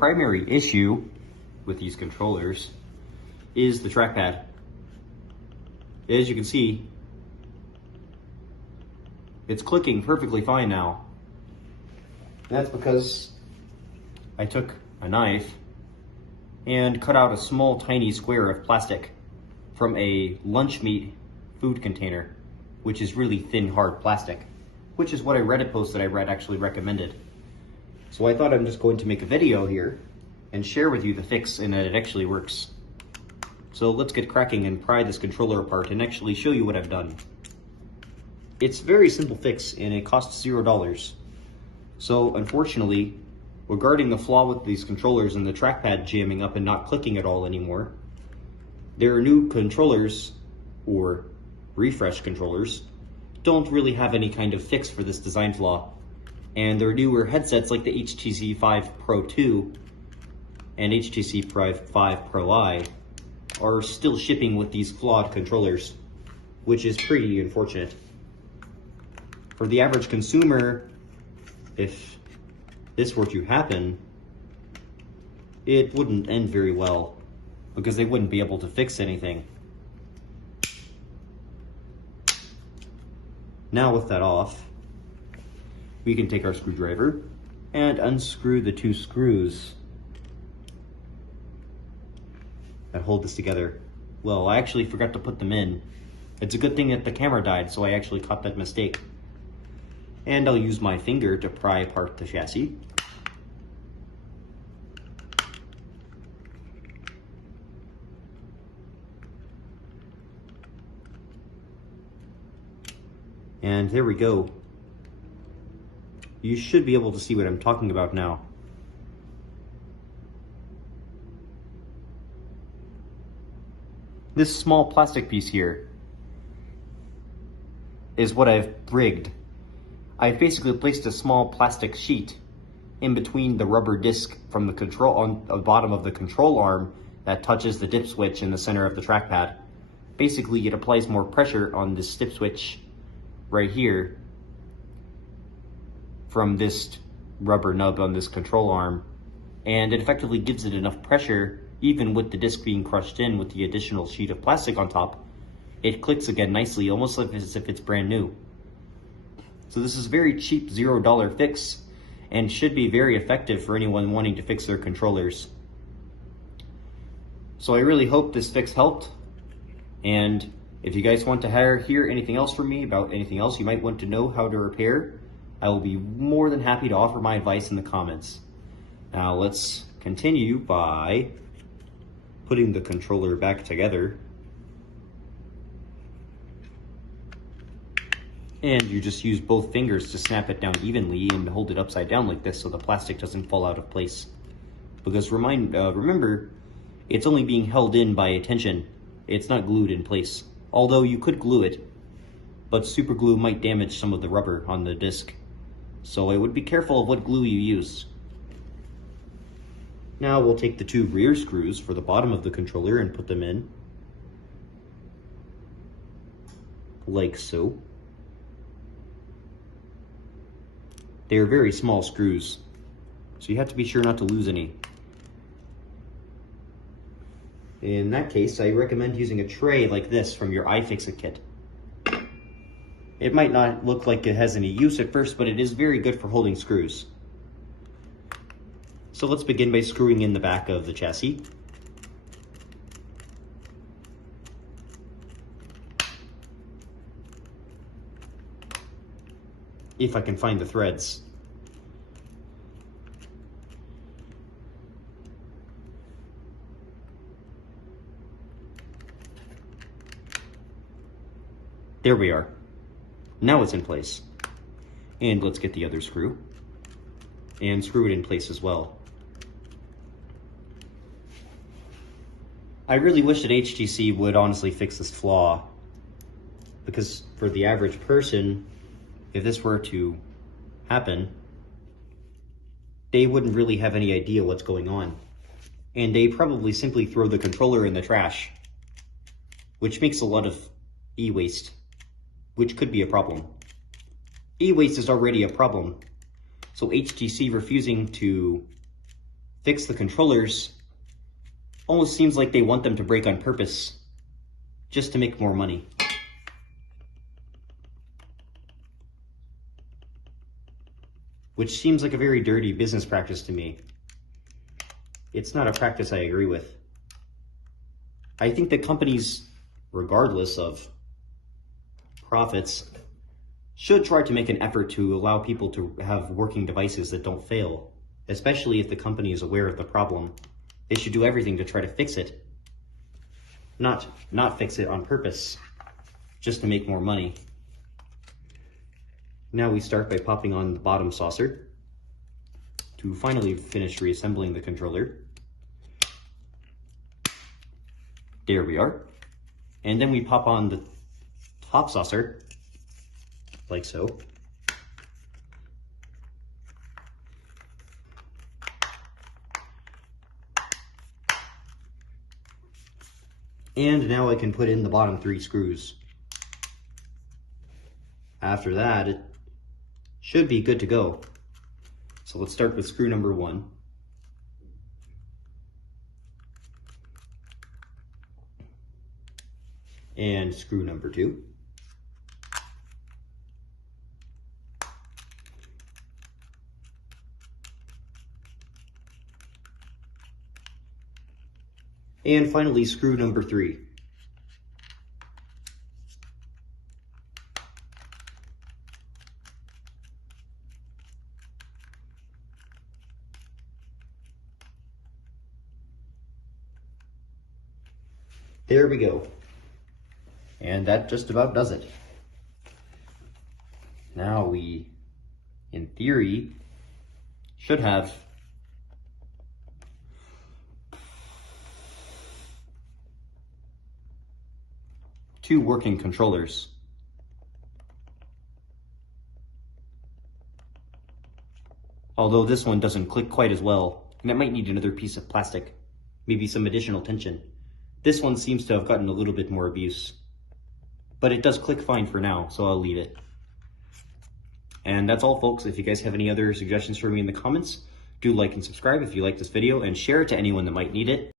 primary issue with these controllers is the trackpad. As you can see, it's clicking perfectly fine now. And that's because I took a knife and cut out a small tiny square of plastic from a lunch meat food container, which is really thin, hard plastic, which is what a Reddit post that I read actually recommended. So I thought I'm just going to make a video here and share with you the fix and that it actually works. So let's get cracking and pry this controller apart and actually show you what I've done. It's a very simple fix and it costs $0. So unfortunately, regarding the flaw with these controllers and the trackpad jamming up and not clicking at all anymore, there are new controllers, or refresh controllers, don't really have any kind of fix for this design flaw. And their newer headsets like the HTC Vive Pro 2 and HTC Vive Pro I are still shipping with these flawed controllers, which is pretty unfortunate. For the average consumer, if this were to happen, it wouldn't end very well because they wouldn't be able to fix anything. Now with that off, we can take our screwdriver and unscrew the two screws that hold this together. Well, I actually forgot to put them in. It's a good thing that the camera died, so I actually caught that mistake. And I'll use my finger to pry apart the chassis. And there we go. You should be able to see what I'm talking about now. This small plastic piece here is what I've rigged. I've basically placed a small plastic sheet in between the rubber disc from the control on the bottom of the control arm that touches the dip switch in the center of the trackpad. Basically, it applies more pressure on this dip switch right here from this rubber nub on this control arm, and it effectively gives it enough pressure, even with the disc being crushed in with the additional sheet of plastic on top. It clicks again nicely, almost like as if it's brand new. So this is a very cheap $0 fix and should be very effective for anyone wanting to fix their controllers. So I really hope this fix helped, and if you guys want to hear anything else from me about anything else you might want to know how to repair, I will be more than happy to offer my advice in the comments. Now let's continue by putting the controller back together. And you just use both fingers to snap it down evenly and hold it upside down like this so the plastic doesn't fall out of place. Because remember, it's only being held in by tension. It's not glued in place. Although you could glue it, but super glue might damage some of the rubber on the disc. So I would be careful of what glue you use. Now we'll take the two rear screws for the bottom of the controller and put them in. Like so. They are very small screws, so you have to be sure not to lose any. In that case, I recommend using a tray like this from your iFixit kit. It might not look like it has any use at first, but it is very good for holding screws. So let's begin by screwing in the back of the chassis. If I can find the threads. There we are. Now it's in place. And let's get the other screw and screw it in place as well. I really wish that HTC would honestly fix this flaw, because for the average person, if this were to happen, they wouldn't really have any idea what's going on. And they probably simply throw the controller in the trash, which makes a lot of e-waste, which could be a problem. E-waste is already a problem, so HTC refusing to fix the controllers almost seems like they want them to break on purpose, just to make more money. Which seems like a very dirty business practice to me. It's not a practice I agree with. I think that companies, regardless of profits, should try to make an effort to allow people to have working devices that don't fail, especially if the company is aware of the problem. They should do everything to try to fix it. Not fix it on purpose, just to make more money. Now we start by popping on the bottom saucer to finally finish reassembling the controller. There we are. And then we pop on the top saucer, like so. And now I can put in the bottom 3 screws. After that, it should be good to go. So let's start with screw number 1. And screw number 2. And finally, screw number 3. There we go. And that just about does it. Now we, in theory, should have two working controllers. Although this one doesn't click quite as well, and it might need another piece of plastic, maybe some additional tension. This one seems to have gotten a little bit more abuse, but it does click fine for now, so I'll leave it. And that's all, folks. If you guys have any other suggestions for me in the comments, do like and subscribe if you like this video, and share it to anyone that might need it.